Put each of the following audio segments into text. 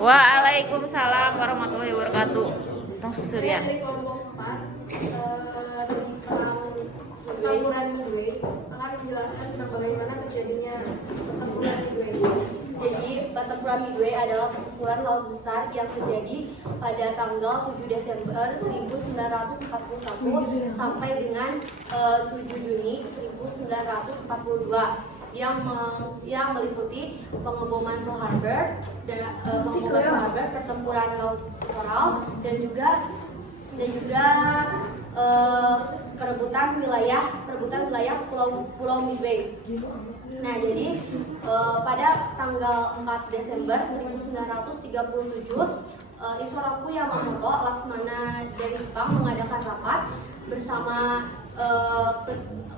Waalaikumsalam warahmatullahi wabarakatuh. Tong susurian. Dari kelompok 4, pertempuran Midway akan menjelaskan tentang bagaimana terjadinya pertempuran Midway. Jadi, pertempuran Midway adalah pertempuran laut besar yang terjadi pada tanggal 7 Desember 1941 sampai dengan 7 Juni 1942 yang meliputi pengeboman Pearl Harbor, pertempuran laut Coral, dan juga perebutan wilayah Pulau Midway. Nah, jadi pada tanggal 4 Desember 1937 Isoroku Yamamoto Laksmana dari Jepang mengadakan rapat bersama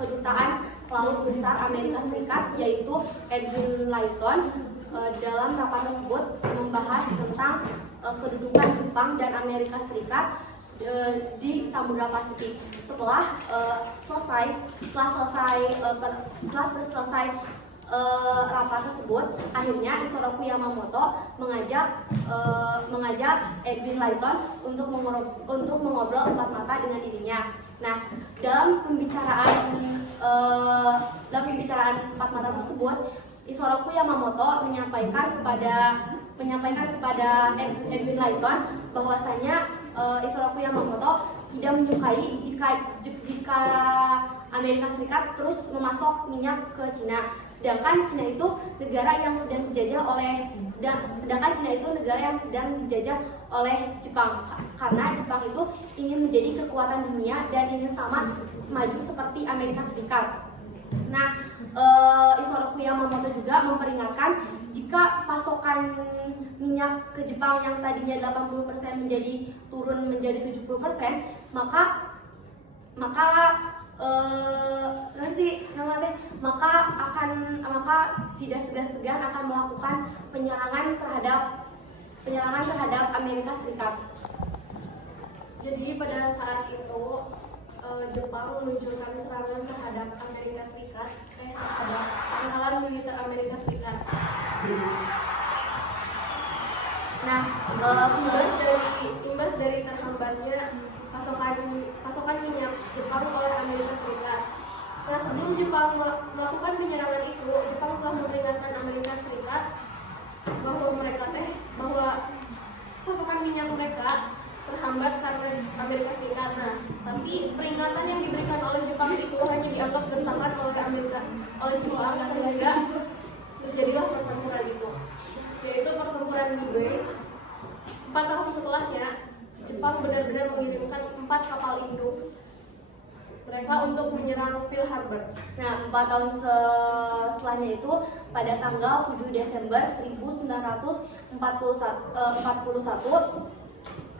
kedutaan laut besar Amerika Serikat, yaitu Edwin Layton. Dalam rapat tersebut membahas tentang kedudukan Jepang dan Amerika Serikat di Samudra Pasifik. Setelah selesai rapat tersebut, akhirnya Isoroku Yamamoto mengajak Edwin Layton untuk mengobrol empat mata dengan dirinya. Nah, dalam pembicaraan empat mata tersebut, Isoroku Yamamoto menyampaikan kepada Edwin Layton bahwasanya Isoroku Yamamoto tidak menyukai jika Amerika Serikat terus memasok minyak ke Cina. Sedangkan Cina itu negara yang sedang dijajah oleh Jepang, karena Jepang itu ingin menjadi kekuatan dunia dan ingin sama maju seperti Amerika Serikat. Nah, Isoroku Yamamoto juga memperingatkan jika pasokan minyak ke Jepang yang tadinya 80% turun menjadi 70%, maka tidak segan-segan akan melakukan penyerangan terhadap Amerika Serikat. Jadi pada saat itu Jepang meluncurkan serangan terhadap Amerika Serikat, terhadap angkatan militer Amerika Serikat. Nah, imbas dari terhambatnya pasokan minyak Jepang oleh Amerika Serikat. Nah, sebelum Jepang melakukan penyerangan itu, Jepang telah memperingatkan Amerika Serikat bahwa pasokan minyak mereka terhambat karena Amerika Serikat. Nah, tapi peringatan yang diberikan oleh Jepang itu hanya dianggap bertahan oleh Jepang, sehingga terjadilah pertempuran itu, yaitu pertempuran Midway. 4 tahun setelahnya, Jepang benar-benar mengirimkan 4 kapal induk mereka untuk menyerang Pearl Harbor. Nah, 4 tahun setelahnya itu, pada tanggal 7 Desember 1941,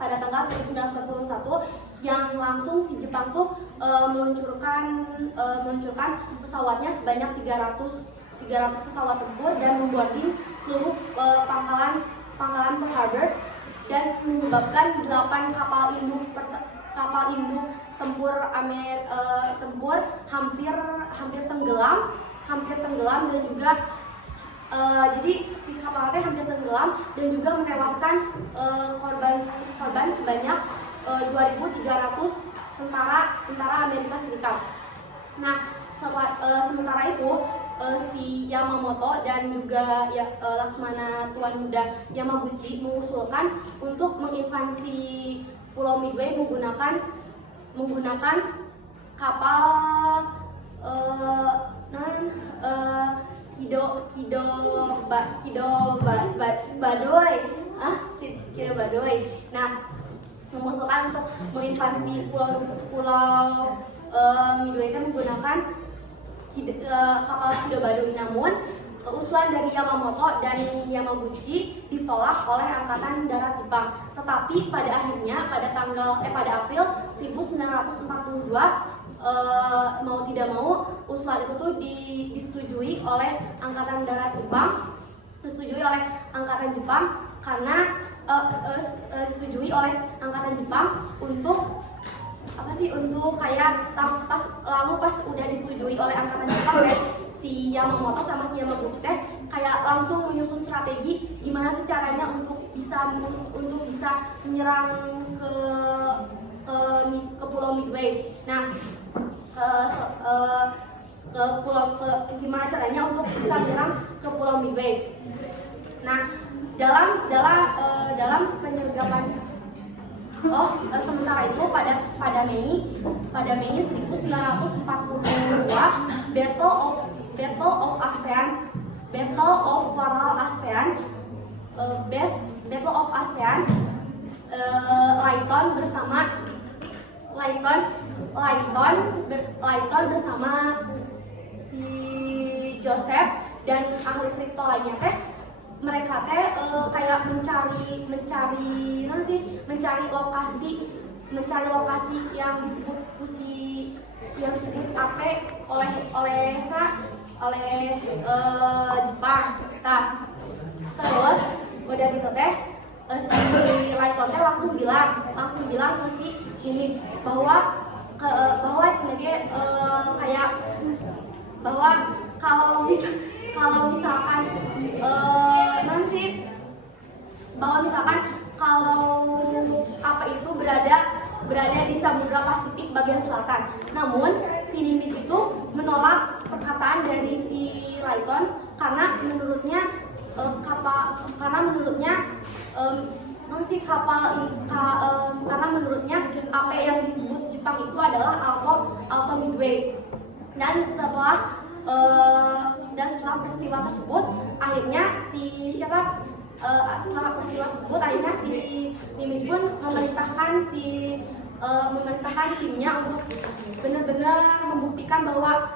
pada tanggal 1941 yang langsung si Jepang tuh meluncurkan pesawatnya sebanyak 300 pesawat tempur dan memboarding seluruh pangkalan Pearl Harbor dan menyebabkan 8 kapal induk tempur hampir tenggelam dan juga jadi si kapalnya hampir tenggelam dan juga menewaskan korban sebanyak 2.300 tentara Amerika Serikat. Nah, sementara itu si Yamamoto dan juga Laksmana Tuan Muda Yamaguchi mengusulkan untuk menginvasi Pulau Midway menggunakan kapal Kido Badoy. Nah, mengusulkan untuk menginvasi Pulau Midway menggunakan kapal Kido Badoy. Namun usulan dari Yamamoto dan Yamaguchi ditolak oleh Angkatan Darat Jepang. Tetapi pada akhirnya pada April 1942 mau tidak mau usulan itu tuh disetujui oleh Angkatan Darat Jepang, untuk pas udah disetujui oleh Angkatan Jepang si Yamamoto sama si Yamaguchi kayak langsung menyusun strategi gimana sih caranya untuk bisa menyerang ke Pulau Midway. Nah, gimana caranya untuk bisa menyerang ke Pulau Midway. Nah, dalam penyergapan sementara itu pada Mei 1942 Battle of ASEAN Layton bersama si Joseph dan ahli kripto lainnya mereka kayak mencari lokasi yang disebut AP oleh Jepang. Nah, terus udah gitu si Layton langsung bilang ke si ini bahwa sebagai kayak bahwa kalau misalkan kalau apa itu berada di Samudra Pasifik bagian selatan. Namun si Nimitz itu menolak perkataan dari si Layton karena menurutnya apa yang disebut Jepang itu adalah Alto Midway. Dan setelah peristiwa tersebut akhirnya si Nimitz pun memerintahkan timnya untuk benar-benar membuktikan bahwa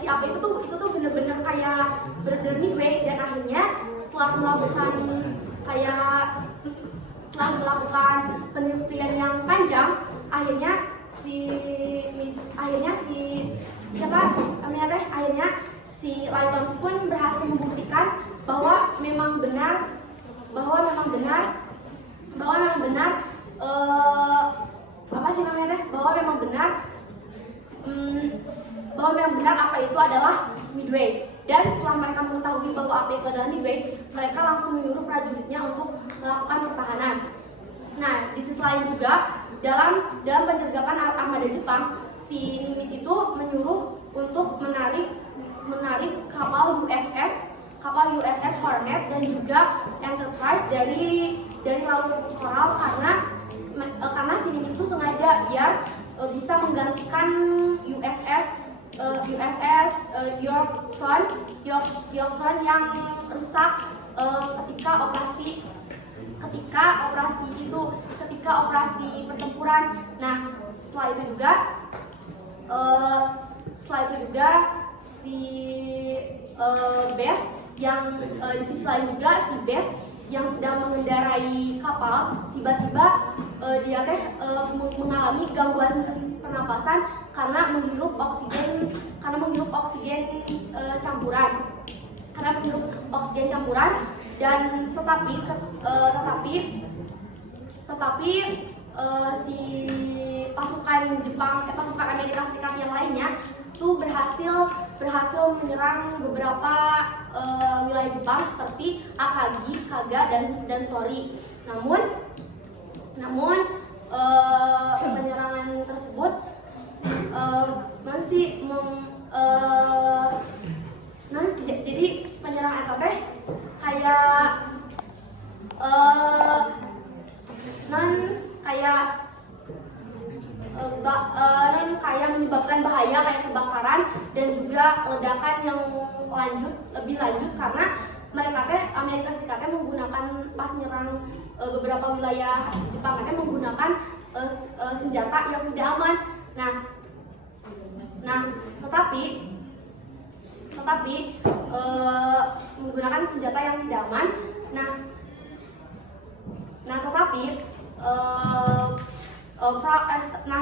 si AP itu tuh benar-benar kayak benar-benar Midway. Dan akhirnya setelah melakukan penelitian yang panjang, akhirnya si Layton pun berhasil membuktikan bahwa memang benar apa itu adalah Midway. Dan setelah mereka mengetahui bahwa apa itu adalah Midway, mereka langsung menyuruh prajuritnya untuk melakukan pertahanan. Nah, di sisi lain juga dalam penyergapan armada Jepang, si Nimitz itu menyuruh untuk menarik kapal USS Hornet dan juga Enterprise dari Laut Coral karena si Nimitz itu sengaja biar bisa menggantikan USS Yorktown yang rusak ketika operasi pertempuran. Nah, setelah itu juga si Best yang di sisi lain juga si Best yang sedang mengendarai kapal tiba-tiba dia mengalami gangguan pernapasan karena menghirup oksigen campuran. Dan tetapi si pasukan Amerika Serikat yang lainnya tuh berhasil menyerang beberapa wilayah Jepang seperti Akagi, Kaga dan Sori. Namun penyerangan tersebut jadi penyerangan itu kayak menyebabkan bahaya kayak kebakaran dan juga ledakan yang lebih lanjut karena Amerika Serikat menggunakan pas menyerang beberapa wilayah Jepang menggunakan senjata yang tidak aman. Tetapi menggunakan senjata yang tidak aman.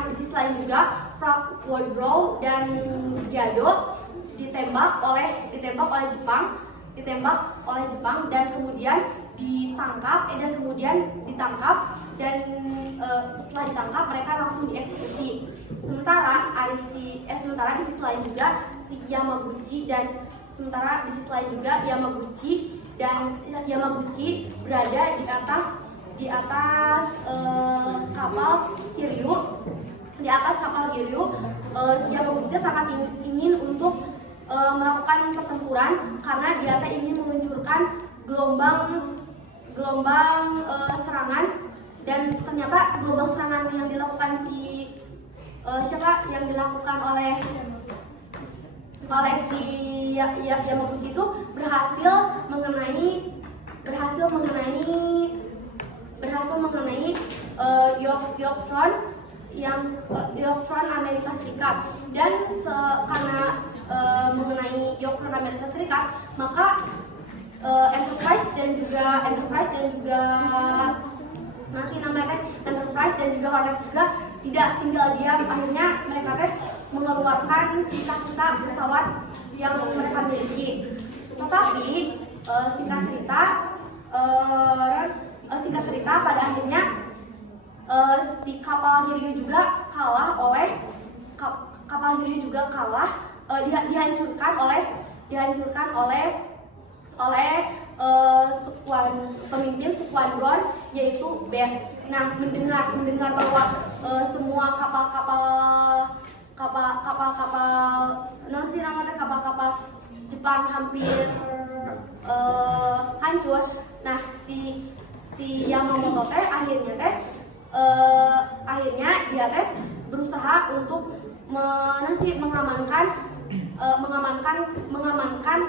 Di sisi lain juga Prague, Woodrow dan Giado ditembak oleh Jepang dan kemudian ditangkap dan setelah ditangkap mereka langsung dieksekusi. Sementara di sisi lain juga si Yamaguchi dan sementara di sisi lain juga Yamaguchi berada di atas kapal Hiryu. Di atas kapal Hiryu, si Yamaguchi sangat ingin untuk melakukan pertempuran karena dia ingin meluncurkan gelombang serangan, dan ternyata gelombang serangan yang dilakukan yang dilakukan oleh si Yamaguchi itu berhasil mengenai Yorktown Amerika Serikat, dan karena mengenai Yorktown Amerika Serikat, maka Enterprise dan juga Hornet juga tidak tinggal diam. Akhirnya mereka mengeluarkan sisa-sisa pesawat yang mereka miliki. Tetapi singkat cerita pada akhirnya si kapal Hiryu juga kalah dihancurkan oleh pemimpin skuadron yaitu Beth. Nah, mendengar bahwa semua kapal Jepang hampir hancur. Nah, si Yamamoto akhirnya dia berusaha untuk mengamankan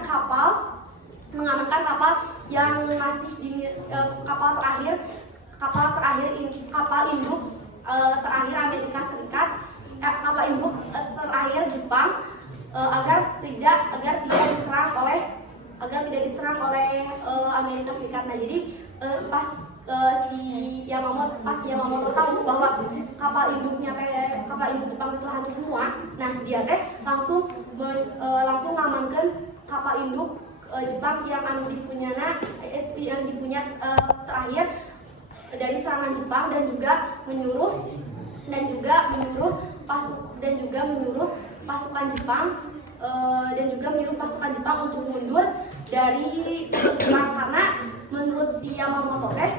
kapal yang masih kapal induk terakhir Amerika Serikat, kapal induk terakhir Jepang, agar tidak diserang oleh Amerika Serikat. Nah, jadi pas Yamamoto tahu bahwa kapal induk Jepang itu hancur semua. Nah, dia langsung mengamankan kapal induk Jepang yang dipunya terakhir dari serangan Jepang, dan juga menyuruh pasukan Jepang untuk mundur dari Jepang, karena menurut si Yamamoto itu